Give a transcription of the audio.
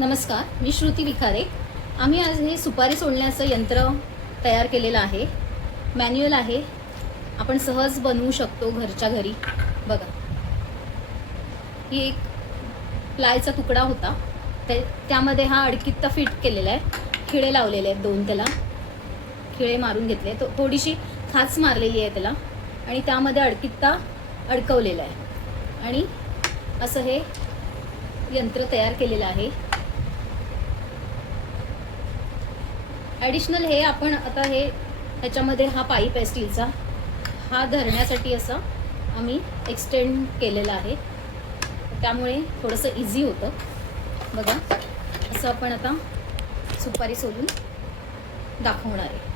नमस्कार, मी श्रुती विखारे। आम्ही आज हे सुपारी सोलण्याचं यंत्र तयार केलेलं आहे। मॅन्युअल आहे, आपण सहज बनवू शकतो घरच्या घरी। बघा, ही एक प्लायचा तुकडा होता, त्यामध्ये हा अडकित्ता फिट केलेला आहे। खिळे लावलेले आहेत, दोन त्याला खिळे मारून घेतले, थोडीशी खाच मारलेली आहे त्याला आणि त्यामध्ये अडकित्ता अडकवलेला आहे आणि असं हे यंत्र तयार केलेलं आहे। ॲडिशनल हे आपण आता हे ह्याच्यामध्ये हा पाईप आहे स्टीलचा, हा धरण्यासाठी असा आम्ही एक्सटेंड केलेला आहे, त्यामुळे थोडंसं इझी होतं। बघा, असं आपण आता सुपारी सोलून दाखवणार आहे।